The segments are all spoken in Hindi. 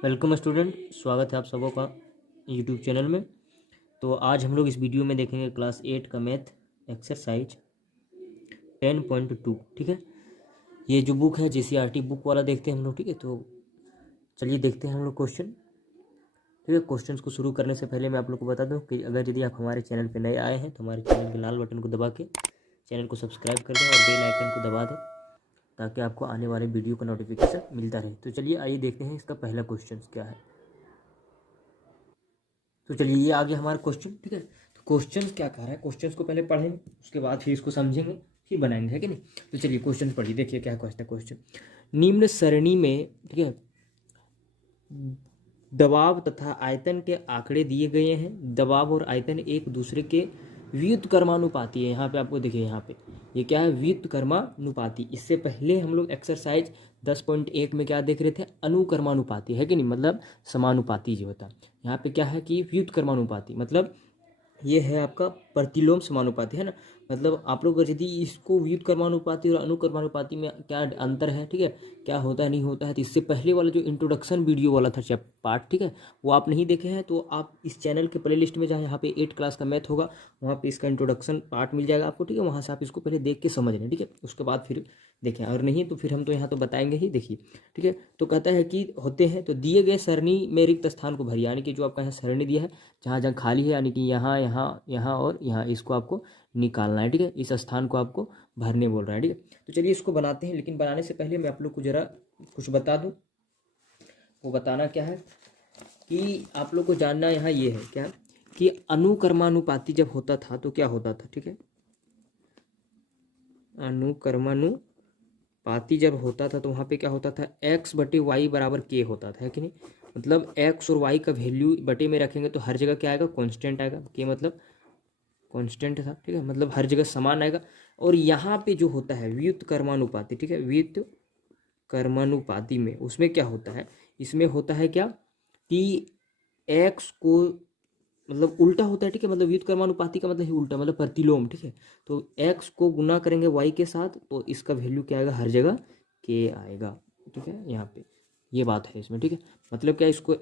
वेलकम स्टूडेंट, स्वागत है आप सबों का यूट्यूब चैनल में। तो आज हम लोग इस वीडियो में देखेंगे क्लास 8 का मैथ एक्सरसाइज 10.2। ठीक है, ये जो बुक है JCRT बुक वाला देखते हैं हम लोग। ठीक है, तो चलिए देखते हैं हम लोग क्वेश्चन। ठीक है, क्वेश्चन को शुरू करने से पहले मैं आप लोग को बता दूं कि अगर यदि आप हमारे चैनल पर नए आए हैं तो हमारे चैनल के लाल बटन को दबा के चैनल को सब्सक्राइब कर दें और बेल आइकन को दबा दें ताकि आपको आने वाले वीडियो का नोटिफिकेशन मिलता रहे। तो चलिए आइए देखते हैं इसका पहला क्वेश्चन क्या है। तो चलिए ये आ गया हमारा क्वेश्चन। ठीक है, तो क्वेश्चन क्या कह रहा है, क्वेश्चन को पहले पढ़ेंगे, उसके बाद फिर इसको समझेंगे, फिर बनाएंगे, है कि नहीं। तो चलिए क्वेश्चन पढ़िए, देखिए क्या क्वेश्चन है। क्वेश्चन निम्न सरणी में, ठीक है, दबाव तथा आयतन के आंकड़े दिए गए हैं। दबाव और आयतन एक दूसरे के व्युत्क्रमानुपाती है। यहाँ पे आपको देखिए, यहाँ पे ये क्या है, व्युत्क्रमानुपाती। इससे पहले हम लोग एक्सरसाइज 10.1 में क्या देख रहे थे, अनुक्रमानुपाती, है कि नहीं, मतलब समानुपाती जो होता है। यहाँ पे क्या है कि व्युत्क्रमानुपाती, मतलब ये है आपका प्रतिलोम समानुपाती, है ना। मतलब आप लोग यदि इसको व्युत्क्रमानुपाती और अनुक्रमानुपाती में क्या अंतर है, ठीक है, क्या होता है नहीं होता है, तो इससे पहले वाला जो इंट्रोडक्शन वीडियो वाला था पार्ट, ठीक है, वो आप नहीं देखे हैं तो आप इस चैनल के प्लेलिस्ट में जहाँ यहाँ पे 8 क्लास का मैथ होगा वहाँ पे इसका इंट्रोडक्शन पार्ट मिल जाएगा आपको। ठीक है, वहाँ से आप इसको पहले देख के समझ लें, ठीक है, उसके बाद फिर देखें, और नहीं तो फिर हम तो यहाँ तो बताएंगे ही। देखिए, ठीक है, तो कहता है कि होते हैं तो दिए गए सरणी में रिक्त स्थान को भरिए, यानी कि जो आपका यहाँ सरणी दिया है जहाँ जहाँ खाली है, यानी कि यहाँ यहाँ यहाँ और यहाँ, इसको आपको निकालना है। ठीक है, इस स्थान को आपको भरने बोल रहा है। ठीक है, तो चलिए इसको बनाते हैं, लेकिन बनाने से पहले मैं आप लोग को जरा कुछ बता दूं। वो बताना क्या है कि आप लोग को जानना यहाँ ये है क्या, कि अनुक्रमानुपाती जब होता था तो क्या होता था। ठीक है, अनुक्रमानुपाती जब होता था तो वहाँ पे क्या होता था, x/y बराबर k होता था, है कि नहीं। मतलब x और y का वैल्यू बटे में रखेंगे तो हर जगह क्या आएगा, कांस्टेंट आएगा। k मतलब कांस्टेंट था, ठीक है, मतलब हर जगह समान आएगा। और यहाँ पे जो होता है व्युत्क्रमानुपाती, ठीक है, व्युत्क्रमानुपाती में उसमें क्या होता है, इसमें होता है क्या कि x को मतलब उल्टा होता है। ठीक है, मतलब व्युत्क्रमानुपाती का मतलब ही उल्टा, मतलब प्रतिलोम। ठीक है, तो x को गुना करेंगे y के साथ तो इसका वैल्यू क्या आएगा, हर जगह k आएगा। ठीक है, यहाँ पे ये बात है इसमें। ठीक है, मतलब क्या, इसको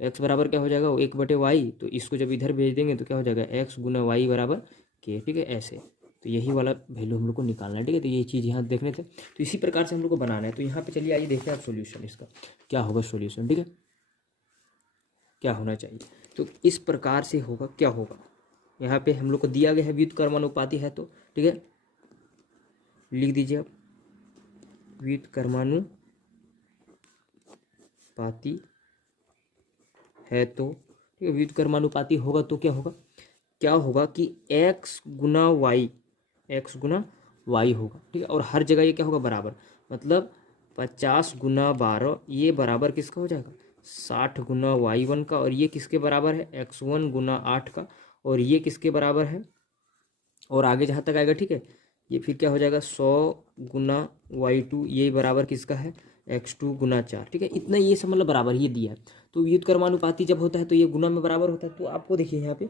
x बराबर क्या हो जाएगा, 1/y, तो इसको जब इधर भेज देंगे तो क्या हो जाएगा, x गुना y बराबर k। ठीक है, ऐसे, तो यही वाला वैल्यू हम लोग को निकालना है। ठीक है, तो ये चीज़ यहाँ देखने थे, तो इसी प्रकार से हम लोग को बनाना है। तो यहाँ पे चलिए आइए देखते हैं आप सोल्यूशन, इसका क्या होगा सोल्यूशन। ठीक है, क्या होना चाहिए, तो इस प्रकार से होगा, क्या होगा, यहाँ पे हम लोग को दिया गया है व्युत्क्रमानुपाती है तो, ठीक है, लिख दीजिए आप व्युत्क्रमानुपाती है तो, ठीक है, व्युत्क्रमानुपाती होगा तो क्या होगा, क्या होगा कि x गुना वाई होगा। ठीक है, और हर जगह ये क्या होगा, बराबर, मतलब 50 गुना 12 ये बराबर किसका हो जाएगा, 60 गुना y1 का। और ये किसके बराबर है, x1 गुना 8 का। और ये किसके बराबर है, और आगे जहाँ तक आएगा, ठीक है, ये फिर क्या हो जाएगा, 100 गुना y2, ये बराबर किसका है, x2 गुना 4। ठीक है, इतना ये सब मतलब बराबर ये दिया है। तो व्युत्क्रमानुपाती जब होता है तो ये गुना में बराबर होता है। तो आपको देखिए यहाँ पे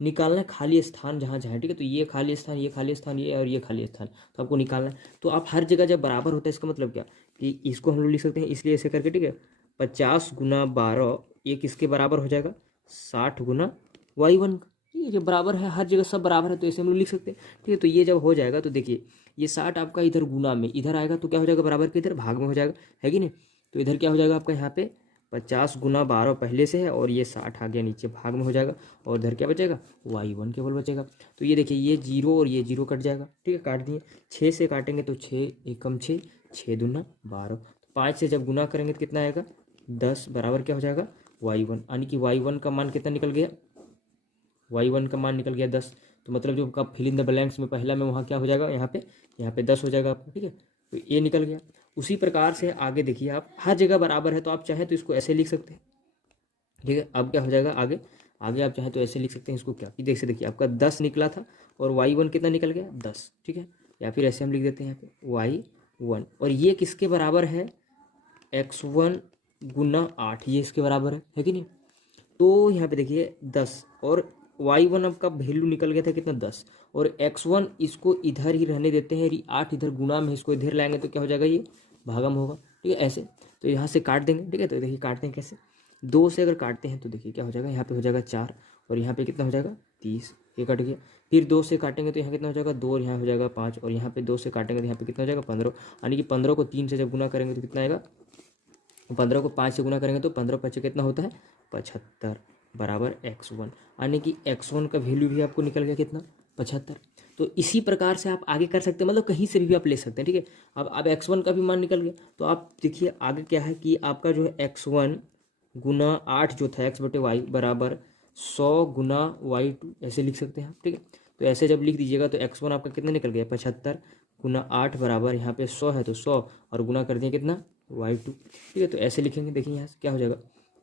निकालना है खाली स्थान जहाँ जहाँ, ठीक है, तो ये खाली स्थान, ये खाली स्थान, ये और ये खाली स्थान, तो आपको निकालना है। तो आप हर जगह जब बराबर होता है इसका मतलब क्या, कि इसको हम लोग लिख सकते हैं इसलिए ऐसे करके, ठीक है, 50 गुना 12 ये किसके बराबर हो जाएगा, 60 गुना y1 का। ठीक है, जब बराबर है, हर जगह सब बराबर है, तो ऐसे हम लोग लिख सकते हैं। ठीक है, तो ये जब हो जाएगा तो देखिए ये 60 आपका इधर गुना में इधर आएगा तो क्या हो जाएगा, बराबर के इधर भाग में हो जाएगा, है कि नहीं। तो इधर क्या हो जाएगा आपका, यहाँ पे 50 गुना 12 पहले से है और ये 60 आ गया नीचे भाग में हो जाएगा, और इधर क्या बचेगा, y1 केवल बचेगा। तो ये देखिए ये 0 और ये 0 कट जाएगा। ठीक है, काट दिए, 6 से काटेंगे तो 6 एकम 6, 6 दूना 12, 5 से जब गुना करेंगे तो कितना आएगा, 10 बराबर क्या हो जाएगा, y1, यानी कि y1 का मान कितना निकल गया, y1 का मान निकल गया 10। तो मतलब जो आपका फिल इन द ब्लैंक्स में पहला में वहाँ क्या हो जाएगा, यहाँ पे 10 हो जाएगा आपका। ठीक है, तो ये निकल गया। उसी प्रकार से आगे देखिए, आप हर जगह बराबर है तो आप चाहें तो इसको ऐसे लिख सकते हैं। ठीक है, अब क्या हो जाएगा, आगे आगे आप चाहें तो ऐसे लिख सकते हैं इसको, क्या कि देख से देखिए आपका 10 निकला था और y1 कितना निकल गया, 10। ठीक है, या फिर ऐसे हम लिख देते हैं यहाँ पे y1, और ये किसके बराबर है, x1 गुना 8, ये इसके बराबर है कि नहीं। तो यहाँ पे देखिए 10 और y1 आपका वैल्यू निकल गया था कितना, 10, और x1 इसको इधर ही रहने देते हैं, 8 इधर गुना में इसको इधर लाएंगे तो क्या हो जाएगा, ये भागम होगा। ठीक है, ऐसे तो यहाँ से काट देंगे, ठीक है। तो देखिए काटते हैं कैसे, 2 से अगर काटते हैं तो देखिए क्या हो जाएगा, यहाँ पे हो जाएगा 4 और यहाँ पे कितना हो जाएगा 30, ये कट गया। फिर 2 से काटेंगे तो यहाँ कितना हो जाएगा 2 और यहाँ हो जाएगा 5 और यहाँ पे 2 से काटेंगे तो यहाँ पे कितना हो जाएगा 15, यानी कि 15 को 3 से जब गुना करेंगे तो कितना आएगा, 15 को 5 से गुना करेंगे तो 15 5 कितना होता है 75 बराबर x1, यानी कि x1 का वैल्यू भी आपको निकल गया कितना 75। तो इसी प्रकार से आप आगे कर सकते हैं, मतलब कहीं से भी आप ले सकते हैं, ठीक है। अब x1 का भी मान निकल गया, तो आप देखिए आगे क्या है कि आपका जो है x1 गुना 8 जो था x/y बराबर 100 गुना y2 ऐसे लिख सकते हैं आप, ठीक है। तो ऐसे जब लिख दीजिएगा तो x1 आपका कितना निकल गया 75 गुना 8 बराबर यहाँ पे 100 है तो 100 और गुना कर दिए कितना y2, ठीक है। तो ऐसे लिखेंगे, देखिए यहाँ से क्या हो जाएगा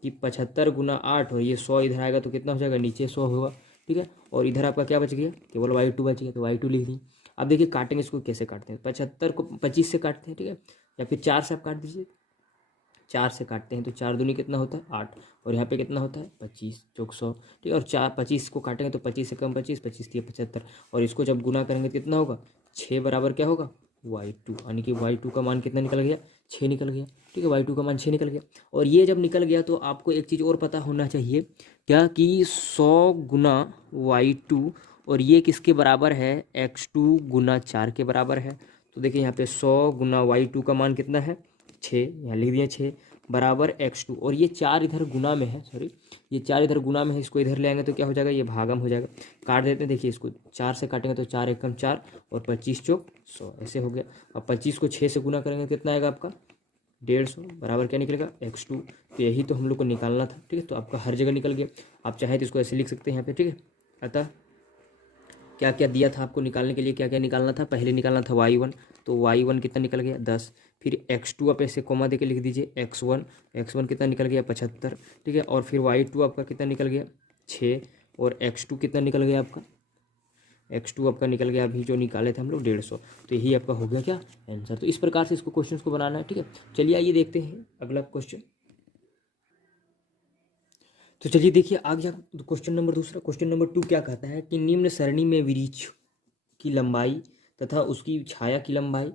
कि 75 गुना 8 और ये 100 इधर आएगा तो कितना हो जाएगा, नीचे 100 होगा, ठीक है। और इधर आपका क्या बच गया, केवल y2 बच गया, तो y2 लिख दिए। अब देखिए काटेंगे इसको, कैसे काटते हैं, 75 को 25 से काटते हैं, ठीक है, या फिर 4 से आप काट दीजिए, 4 से काटते हैं तो 4 दूनी कितना होता है 8 और यहाँ पे कितना होता है 25 चौक 100, ठीक है। और 25 को काटेंगे तो 25 से कम 25 25 दिए 75 और इसको जब गुना करेंगे तो कितना होगा 6 बराबर क्या होगा y2, यानी कि y2 का मान कितना निकल गया 6 निकल गया, ठीक है। y2 का मान 6 निकल गया। और ये जब निकल गया तो आपको एक चीज़ और पता होना चाहिए क्या, कि 100 गुना y2 और ये किसके बराबर है x2 गुना 4 के बराबर है। तो देखिए यहाँ पे 100 गुना y2 का मान कितना है 6, यहाँ लिख दिया 6 बराबर x2 और ये 4 इधर गुना में है, सॉरी ये 4 इधर गुना में है, इसको इधर ले आएंगे तो क्या हो जाएगा, ये भागम हो जाएगा। काट देते हैं, देखिए इसको 4 से काटेंगे तो 4 एकम 4 और 25 चौक 100 ऐसे हो गया। अब 25 को 6 से गुना करेंगे तो कितना आएगा आपका 150 बराबर क्या निकलेगा x2। तो यही तो हम लोग को निकालना था, ठीक है। तो आपका हर जगह निकल गया, आप चाहे तो इसको ऐसे लिख सकते हैं यहाँ पे, ठीक है। अतः क्या क्या दिया था आपको निकालने के लिए, क्या क्या निकालना था, पहले निकालना था y1, तो y1 कितना निकल गया 10, फिर x2 आप ऐसे कोमा दे के लिख दीजिए x1 कितना निकल गया 75, ठीक है। और फिर y2 आपका कितना निकल गया 6 और x2 कितना निकल गया आपका, x2 आपका निकल गया अभी जो निकाले थे हम लोग 150। तो यही आपका हो गया क्या आंसर। तो इस प्रकार से इसको क्वेश्चन को बनाना है, ठीक है। चलिए आइए देखते हैं अगला क्वेश्चन। तो चलिए देखिए आगे क्वेश्चन नंबर दूसरा, क्वेश्चन नंबर 2 क्या कहता है कि निम्न सरणी में वृक्ष की लंबाई तथा उसकी छाया की लंबाई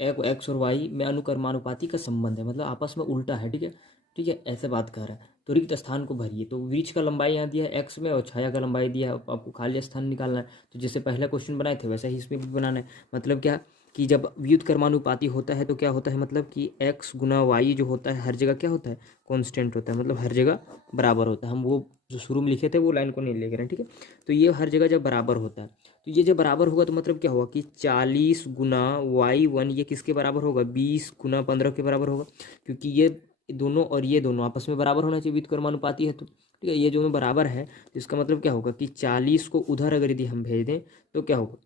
एक्स और वाई में अनुक्रमानुपाती का संबंध है, मतलब आपस में उल्टा है, ठीक है, ठीक है, ऐसे बात कर रहा है। तो रिक्त स्थान को भरिए, तो वृक्ष का लंबाई यहाँ दिया है एक्स में और छाया का लंबाई दिया है, आपको खाली स्थान निकालना है। तो जैसे पहला क्वेश्चन बनाए थे वैसा ही इसमें भी बनाना है। मतलब क्या कि जब व्युत्क्रमानुपाती होता है तो क्या होता है, मतलब कि एक्स गुना वाई जो होता है हर जगह क्या होता है कांस्टेंट होता है, मतलब हर जगह बराबर होता है। हम वो जो शुरू में लिखे थे वो लाइन को नहीं ले रहे हैं, ठीक है। तो ये हर जगह जब बराबर होता है तो ये जब बराबर होगा तो मतलब क्या होगा कि 40 गुना y1 ये किसके बराबर होगा 20 गुना 15 के बराबर होगा, क्योंकि ये दोनों और ये दोनों आपस में बराबर होना चाहिए, व्युत्क्रमानुपाती है तो, ठीक है। ये दोनों बराबर है तो इसका मतलब क्या होगा कि 40 को उधर अगर यदि हम भेज दें तो क्या होगा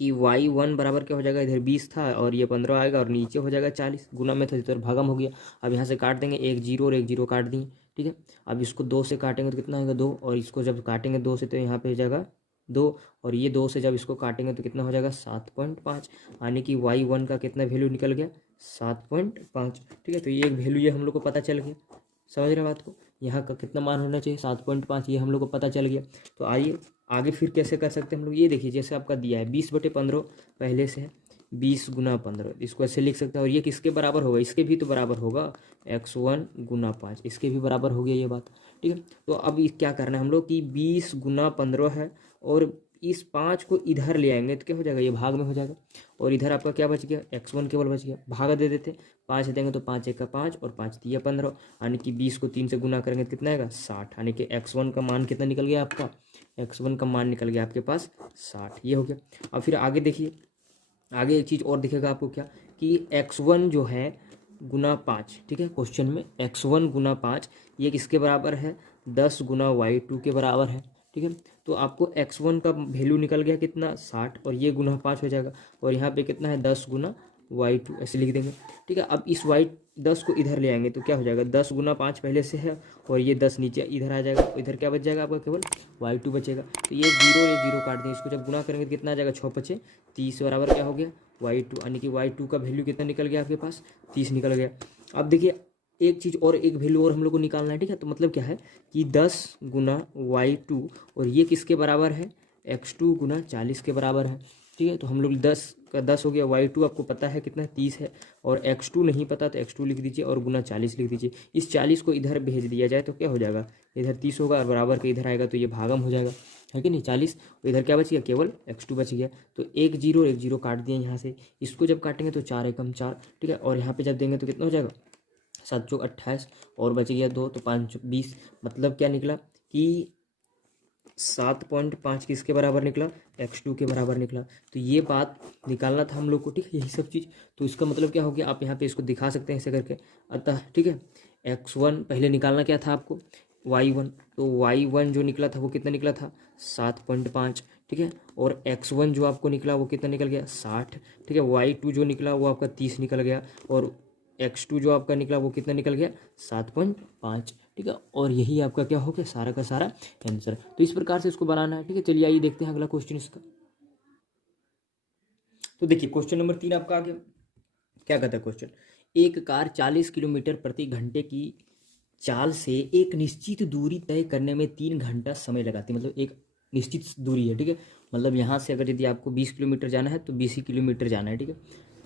कि y1 बराबर क्या हो जाएगा, इधर 20 था और ये 15 आएगा और नीचे हो जाएगा 40, गुना में था इधर भागम हो गया। अब यहाँ से काट देंगे, 1 0 और 1 0 काट दिए, ठीक है। अब इसको 2 से काटेंगे तो कितना आएगा 2 और इसको जब काटेंगे 2 से तो यहाँ पे हो जाएगा 2 और ये 2 से जब इसको काटेंगे तो कितना हो जाएगा 7.5, यानी कि y1 का कितना वैल्यू निकल गया 7.5, ठीक है। तो ये एक वैल्यू ये हम लोग को पता चल गया, समझ रहे बात को, यहाँ का कितना मान होना चाहिए 7.5, ये हम लोग को पता चल गया। तो आइए आगे फिर कैसे कर सकते हैं हम लोग, ये देखिए जैसे आपका दिया है 20/15 पहले से है 20 गुना 15, इसको ऐसे लिख सकते हैं। और ये किसके बराबर होगा, इसके भी तो बराबर होगा x1 गुना 5, इसके भी बराबर हो गया ये बात, ठीक है। तो अब क्या करना है हम लोग कि 20 गुना 15 है और इस 5 को इधर ले आएंगे तो क्या हो जाएगा, ये भाग में हो जाएगा और इधर आपका क्या बच गया x1 केवल बच गया, भाग दे देते 5 देंगे तो 5 1 का 5 और 5 दिया 15, यानी कि 20 को 3 से गुना करेंगे तो कितना आएगा 60, यानी कि x1 का मान कितना निकल गया आपका, x1 का मान निकल गया आपके पास 60, ये हो गया। अब फिर आगे देखिए, आगे एक चीज़ और दिखेगा आपको क्या कि x1 जो है गुना 5, ठीक है, क्वेश्चन में x1 गुना 5 ये किसके बराबर है 10 गुना y2 के बराबर है, ठीक है। तो आपको x1 का वैल्यू निकल गया कितना 60 और ये गुना 5 हो जाएगा और यहाँ पे कितना है 10 गुना y2 ऐसे लिख देंगे, ठीक है। अब इस y10 को इधर ले आएंगे तो क्या हो जाएगा 10 गुना 5 पहले से है और ये 10 नीचे इधर आ जाएगा, इधर क्या बच जाएगा आपका केवल y2 बचेगा। तो ये 0 काट दें, इसको जब गुना करेंगे तो कितना आ जाएगा 6 5 30 बराबर क्या हो गया y2, यानी कि y2 का वैल्यू कितना निकल गया आपके पास 30 निकल गया। अब देखिए एक चीज़ और, एक वैल्यू और हम लोग को निकालना है, ठीक है। तो मतलब क्या है कि 10 गुना y2 और ये किसके बराबर है x2 गुना 40 के बराबर है, ठीक है। तो हम लोग 10 का 10 हो गया, y2 आपको पता है कितना 30 है, और x2 नहीं पता तो x2 लिख दीजिए और गुना 40 लिख दीजिए। इस 40 को इधर भेज दिया जाए तो क्या हो जाएगा, इधर 30 होगा और बराबर के इधर आएगा तो ये भागम हो जाएगा, है कि नहीं। 40 इधर क्या बच गया, केवल x2 बच गया। तो 1 0 1 0 काट दिए यहाँ से। इसको जब काटेंगे तो 4 एकम 4, ठीक है। और यहाँ पे जब देंगे तो कितना हो जाएगा, 7 चौक 28 और बच गया 2 तो 5 20। मतलब क्या निकला कि 7.5 किसके बराबर निकला, x2 के बराबर निकला। तो ये बात निकालना था हम लोग को, ठीक है, यही सब चीज़। तो इसका मतलब क्या हो गया, आप यहाँ पे इसको दिखा सकते हैं ऐसे करके। अतः ठीक है, x1 पहले निकालना क्या था आपको, y1। तो y1 जो निकला था वो कितना निकला था, 7.5, ठीक है। और x1 जो आपको निकला वो कितना निकल गया, 60, ठीक है। y2 जो निकला वो आपका 30 निकल गया, और x2 जो आपका निकला वो कितना निकल गया, 7.5, ठीक है। और यही आपका क्या हो गया, सारा का सारा आंसर। तो इस प्रकार से इसको बनाना है, ठीक है। चलिए आइए देखते हैं अगला क्वेश्चन इसका। तो देखिए क्वेश्चन नंबर 3 आपका आ गया। क्या कहता है क्वेश्चन, एक कार 40 किलोमीटर प्रति घंटे की चाल से एक निश्चित दूरी तय करने में 3 घंटा समय लगाती है। मतलब एक निश्चित दूरी है, ठीक है। मतलब यहाँ से अगर यदि आपको 20 किलोमीटर जाना है तो 20 ही किलोमीटर जाना है, ठीक है।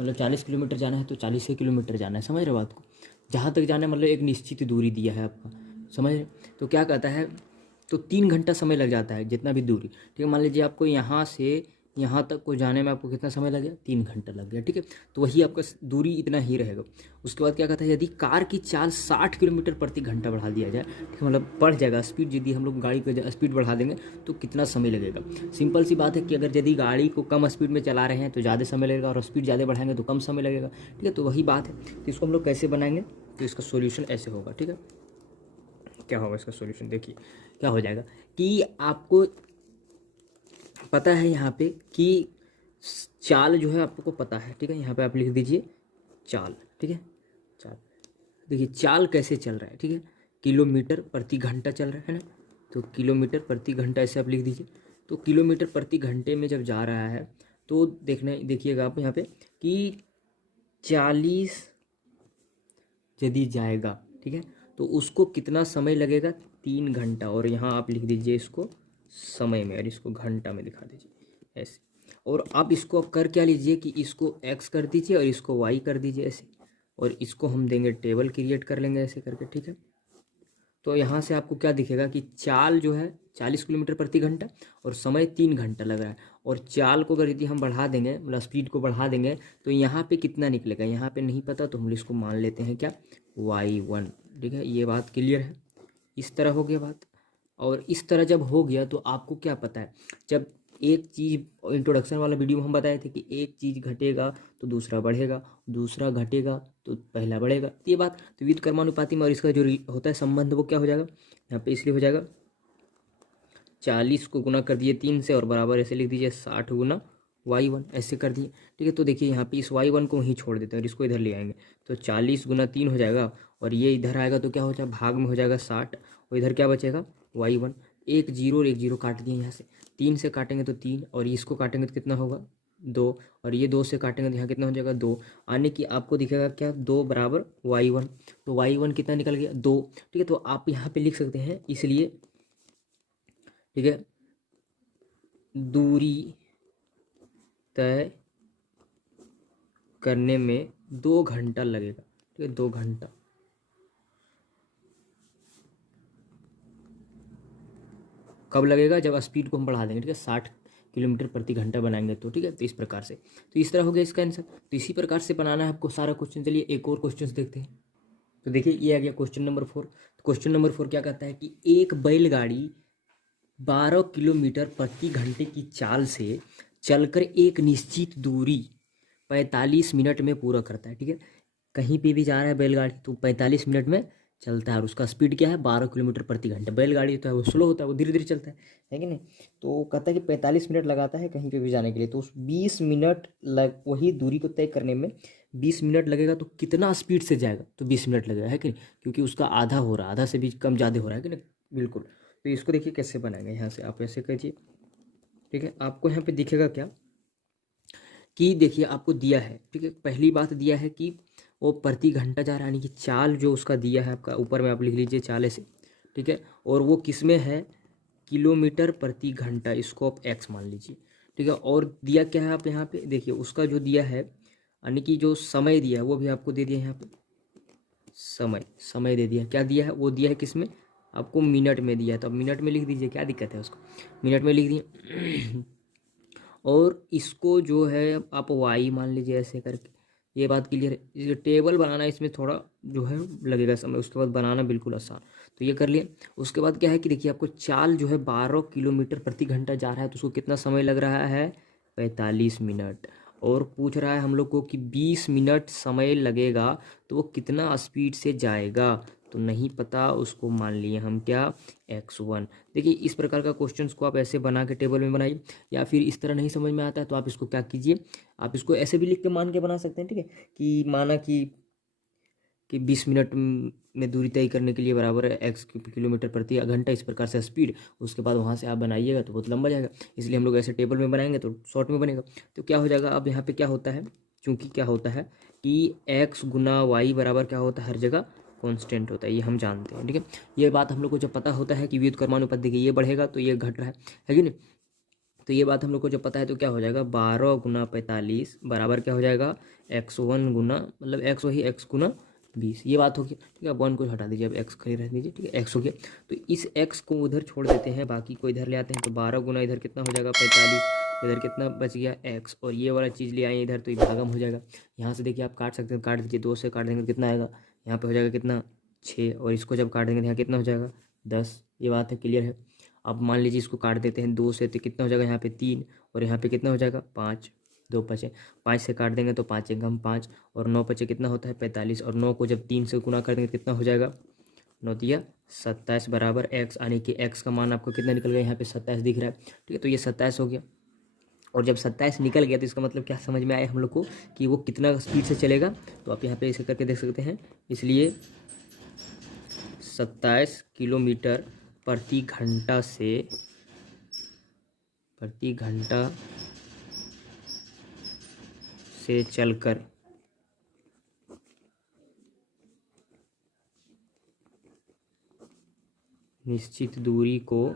मतलब 40 किलोमीटर जाना है तो 40 ही किलोमीटर जाना है, समझ रहे हो बात को। जहाँ तक जाना है मतलब एक निश्चित दूरी दिया है आपका, समझ रहे। तो क्या कहता है, तो 3 घंटा समय लग जाता है जितना भी दूरी, ठीक है। मान लीजिए आपको यहाँ से यहाँ तक को जाने में आपको कितना समय लग गया, 3 घंटा लग गया, ठीक है। तो वही आपका दूरी इतना ही रहेगा। उसके बाद क्या कहता है, यदि कार की चाल 60 किलोमीटर प्रति घंटा बढ़ा दिया जाए, ठीक है, मतलब बढ़ जाएगा स्पीड, यदि हम लोग गाड़ी का स्पीड बढ़ा देंगे तो कितना समय लगेगा। सिंपल सी बात है कि अगर यदि गाड़ी को कम स्पीड में चला रहे हैं तो ज़्यादा समय लगेगा, और स्पीड ज़्यादा बढ़ाएंगे तो कम समय लगेगा, ठीक है। तो वही बात है। तो इसको हम लोग कैसे बनाएंगे, तो इसका सोल्यूशन ऐसे होगा, ठीक है। क्या होगा इसका सोल्यूशन, देखिए क्या हो जाएगा कि आपको पता है यहाँ पे कि चाल जो है आपको पता है, ठीक है। यहाँ पे आप लिख दीजिए चाल, ठीक है, चाल। देखिए चाल कैसे चल रहा है, ठीक है, किलोमीटर प्रति घंटा चल रहा है ना। तो किलोमीटर प्रति घंटा ऐसे आप लिख दीजिए। तो किलोमीटर प्रति घंटे में जब जा रहा है तो देखिएगा आप यहाँ पे कि 40 यदि जाएगा, ठीक है, तो उसको कितना समय लगेगा, 3 घंटा। और यहाँ आप लिख दीजिए इसको समय में और इसको घंटा में दिखा दीजिए ऐसे। और आप इसको कर क्या लीजिए कि इसको x कर दीजिए और इसको y कर दीजिए ऐसे, और इसको हम देंगे टेबल क्रिएट कर लेंगे ऐसे करके, ठीक है। तो यहाँ से आपको क्या दिखेगा कि चाल जो है 40 किलोमीटर प्रति घंटा और समय 3 घंटा लग रहा है। और चाल को अगर यदि हम बढ़ा देंगे, मतलब स्पीड को बढ़ा देंगे, तो यहाँ पे कितना निकलेगा, यहाँ पे नहीं पता, तो हम इसको मान लेते हैं क्या, y1, ठीक है। ये बात क्लियर है, इस तरह हो गया बात। और इस तरह जब हो गया तो आपको क्या पता है, जब एक चीज़ इंट्रोडक्शन वाला वीडियो में हम बताए थे कि एक चीज़ घटेगा तो दूसरा बढ़ेगा, दूसरा घटेगा तो पहला बढ़ेगा, तो ये बात तो व्युत्क्रमानुपाती में। और इसका जो होता है संबंध वो क्या हो जाएगा, यहाँ पे इसलिए हो जाएगा 40 को गुना कर दिए 3 से और बराबर ऐसे लिख दीजिए 60 गुना y1 ऐसे कर दिए, ठीक है। तो देखिए यहाँ पे इस y1 को वहीं छोड़ देते हैं और इसको इधर ले आएंगे तो 40 गुना 3 हो जाएगा, और ये इधर आएगा तो क्या हो जाएगा, भाग में हो जाएगा 60, और इधर क्या बचेगा y1। 1 0 1 0 काट दिए यहाँ से, 3 से काटेंगे तो 3, और इसको काटेंगे तो कितना होगा 2, और ये 2 से काटेंगे तो यहाँ कितना हो जाएगा 2, आने की आपको दिखेगा क्या 2 बराबर y1। तो y1 कितना निकल गया 2, ठीक है। तो आप यहाँ पे लिख सकते हैं इसलिए, ठीक है, दूरी तय करने में 2 घंटा लगेगा, ठीक है, 2 घंटा। कब लगेगा, जब स्पीड को हम बढ़ा देंगे, ठीक है, 60 किलोमीटर प्रति घंटा बनाएंगे तो, ठीक है। तो इस प्रकार से, तो इस तरह हो गया इसका आंसर। तो इसी प्रकार से बनाना है आपको सारा क्वेश्चन। चलिए एक और क्वेश्चन देखते हैं। तो देखिए ये आ गया क्वेश्चन नंबर 4। तो क्वेश्चन नंबर 4 क्या कहता है कि एक बैलगाड़ी 12 किलोमीटर प्रति घंटे की चाल से चलकर एक निश्चित दूरी 45 मिनट में पूरा करता है, ठीक है। कहीं पे भी जा रहा है बैलगाड़ी तो 45 मिनट में चलता है, और उसका स्पीड क्या है 12 किलोमीटर प्रति घंटा। बैलगाड़ी तो है वो स्लो होता है, वो धीरे धीरे चलता है कि नहीं। तो कहता है कि 45 मिनट लगाता है कहीं पे भी जाने के लिए, तो उस 20 मिनट वही दूरी को तय करने में 20 मिनट लगेगा। तो कितना स्पीड से जाएगा, तो 20 मिनट लगेगा, है कि नहीं, क्योंकि उसका आधा हो रहा है, आधा से भी कम ज़्यादा हो रहा है कि नहीं, बिल्कुल। तो इसको देखिए कैसे बनाएंगे, यहाँ से आप ऐसे कीजिए, ठीक है। आपको यहाँ पे दिखेगा क्या कि देखिए आपको दिया है, ठीक है, पहली बात दिया है कि वो प्रति घंटा जा रहा है, यानी कि चाल जो उसका दिया है आपका, ऊपर में आप लिख लीजिए चाल ऐसे, ठीक है। और वो किस में है, किलोमीटर प्रति घंटा, इसको आप x मान लीजिए, ठीक है। और दिया क्या है आप यहाँ पे देखिए, उसका जो दिया है यानी कि जो समय दिया है वो भी आपको दे दिया है यहाँ पे, समय दे दिया है। क्या दिया है वो दिया है किस में, आपको मिनट में दिया है, तो अब मिनट में लिख दीजिए, क्या दिक्कत है उसको, मिनट में लिख दिए। और इसको जो है आप वाई मान लीजिए ऐसे करके, ये बात क्लियर है। ये टेबल बनाना इसमें थोड़ा जो है लगेगा समय, उसके बाद बनाना बिल्कुल आसान, तो ये कर लिए। उसके बाद क्या है कि देखिए आपको चाल जो है 12 किलोमीटर प्रति घंटा जा रहा है, तो उसको कितना समय लग रहा है, 45 मिनट। और पूछ रहा है हम लोग को कि 20 मिनट समय लगेगा तो वो कितना स्पीड से जाएगा, तो नहीं पता, उसको मान लिए हम क्या, x1। देखिए इस प्रकार का क्वेश्चंस को आप ऐसे बना के टेबल में बनाइए, या फिर इस तरह नहीं समझ में आता है तो आप इसको क्या कीजिए, आप इसको ऐसे भी लिख के मान के बना सकते हैं, ठीक है। कि माना कि 20 मिनट में दूरी तय करने के लिए बराबर है x किलोमीटर प्रति घंटा, इस प्रकार से स्पीड। उसके बाद वहाँ से आप बनाइएगा तो बहुत लंबा जाएगा, इसलिए हम लोग ऐसे टेबल में बनाएंगे तो शॉर्ट में बनेगा। तो क्या हो जाएगा, अब यहाँ पे क्या होता है, क्योंकि क्या होता है कि x गुना वाई बराबर क्या होता है, हर जगह कांस्टेंट होता है, ये हम जानते हैं, ठीक है। ये बात हम लोग को जब पता होता है कि व्युत्क्रमानुपात देखिए ये बढ़ेगा तो ये घट रहा है कि नहीं, तो ये बात हम लोग को जब पता है तो क्या हो जाएगा, 12 गुना 45 बराबर क्या हो जाएगा, x1 गुना, मतलब x वही x गुना 20, ये बात होगी, ठीक है। अब 1 को हटा दीजिए, अब x खाली रह दीजिए, ठीक है, x हो गया। तो इस x को उधर छोड़ देते हैं, बाकी को इधर ले आते हैं, तो 12 गुना इधर कितना हो जाएगा 45, इधर कितना बच गया x, और ये वाला चीज़ ले आए इधर तो ये भागम हो जाएगा। यहाँ से देखिए आप काट सकते हैं, काट दीजिए, 2 से काट देंगे तो कितना आएगा, यहाँ पे हो जाएगा कितना 6, और इसको जब काट देंगे तो यहाँ कितना हो जाएगा 10, ये बात है, क्लियर है। अब मान लीजिए इसको काट देते हैं 2 से, तो कितना हो जाएगा यहाँ पे 3, और यहाँ पे कितना हो जाएगा 5, 2 बचे, 5 से काट देंगे तो 5 एक हम 5, और 9 बचे कितना होता है 45, और 9 को जब 3 से गुना कर देंगे कितना हो जाएगा, 9 दिया 27 बराबर x, यानी कि x का मान आपको कितना निकल गया, यहाँ पे 27 दिख रहा है, ठीक है। तो ये 27 हो गया, और जब 27 निकल गया तो इसका मतलब क्या समझ में आया हम लोग को कि वो कितना स्पीड से चलेगा, तो आप यहाँ पे ऐसे करके देख सकते हैं। इसलिए 27 किलोमीटर प्रति घंटा से चलकर निश्चित दूरी को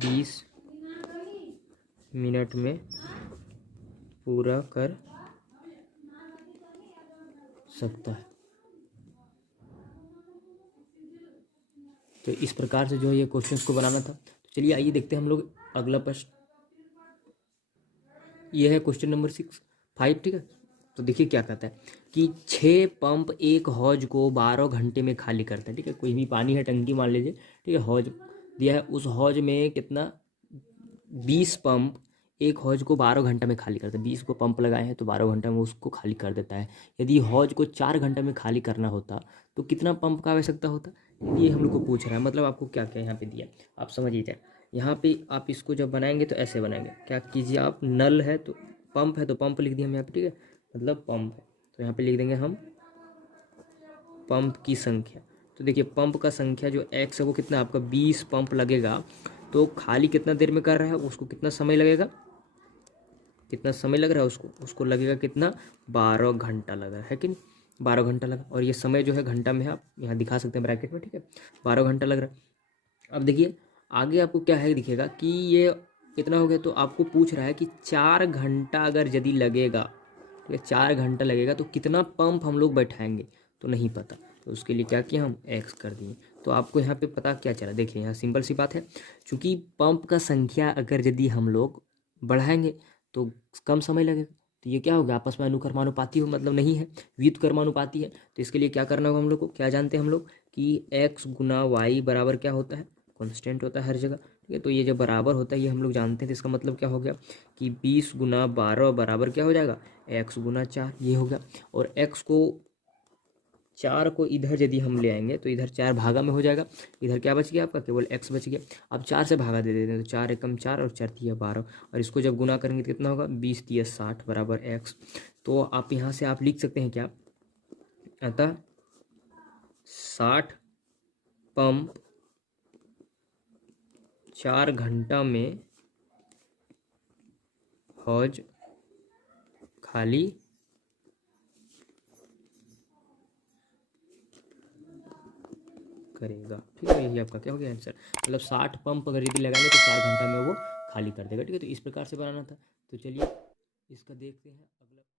20 मिनट में पूरा कर सकता है। तो इस प्रकार से जो है ये क्वेश्चंस को बनाना था। तो चलिए आइए देखते हैं हम लोग अगला प्रश्न। ये है क्वेश्चन नंबर 5, ठीक है। तो देखिए क्या कहता है कि 6 पंप एक हौज को 12 घंटे में खाली करते हैं, ठीक है। कोई भी पानी है, टंकी मान लीजिए, ठीक है, हौज दिया है, उस हौज में कितना 20 पंप एक हौज को 12 घंटा में खाली करता है। 20 को पंप लगाए हैं तो 12 घंटा में उसको खाली कर देता है। यदि हौज को 4 घंटा में खाली करना होता तो कितना पंप का आवश्यकता होता, ये हम लोग को पूछ रहा है। मतलब आपको क्या क्या यहाँ पे दिया, आप समझिए जाए। यहाँ पे आप इसको जब बनाएंगे तो ऐसे बनाएंगे, क्या कीजिए आप, नल है तो पंप है तो पंप लिख दिए हम यहाँ पे, ठीक है, मतलब पंप है तो यहाँ पे लिख देंगे हम पंप की संख्या। तो देखिए पंप का संख्या जो x है वो कितना, आपका 20 पंप लगेगा, तो खाली कितना देर में कर रहा है, उसको कितना समय लगेगा, कितना समय लग रहा है उसको लगेगा कितना, 12 घंटा लग रहा है कि नहीं, 12 घंटा लगा। और ये समय जो है घंटा में है, आप यहाँ दिखा सकते हैं ब्रैकेट में, ठीक है, 12 घंटा लग रहा है। अब देखिए आगे आपको क्या है दिखेगा कि ये कितना हो गया, तो आपको पूछ रहा है कि 4 घंटा अगर यदि लगेगा, ठीक है, 4 घंटा लगेगा तो कितना पंप हम लोग बैठाएंगे, तो नहीं पता, तो उसके लिए क्या किया हम x कर दिए। तो आपको यहाँ पे पता क्या चला, देखिए यहाँ सिंपल सी बात है, क्योंकि पंप का संख्या अगर यदि हम लोग बढ़ाएंगे तो कम समय लगेगा, तो ये क्या होगा, आपस में अनुक्रमानुपाती हो, मतलब नहीं है, व्युत्क्रमानुपाती है। तो इसके लिए क्या करना होगा हम लोग को, क्या जानते हैं हम लोग कि x गुना वाई बराबर क्या होता है, कांस्टेंट होता है हर जगह, ठीक है। तो ये जब बराबर होता है ये हम लोग जानते हैं, तो इसका मतलब क्या हो गया कि 20 गुना 12 बराबर क्या हो जाएगा, x गुना 4, ये हो गया। और x को 4 को इधर यदि हम ले आएंगे तो इधर 4 भागा में हो जाएगा, इधर क्या बच गया आपका, केवल x बच गया। अब 4 से भागा दे देते हैं, तो 4 एकम 4 और 4 तिया 12, और इसको जब गुना करेंगे तो कितना होगा, 20 तिया 60 बराबर x। तो आप यहाँ से आप लिख सकते हैं क्या, अतः 60 पंप 4 घंटा में हौज खाली करेगा, ठीक है। यही आपका क्या हो गया आंसर, मतलब 60 पंप अगर यदि लगाएंगे तो 4 घंटा में वो खाली कर देगा। ठीक है, तो इस प्रकार से बनाना था। तो चलिए इसका देखते हैं।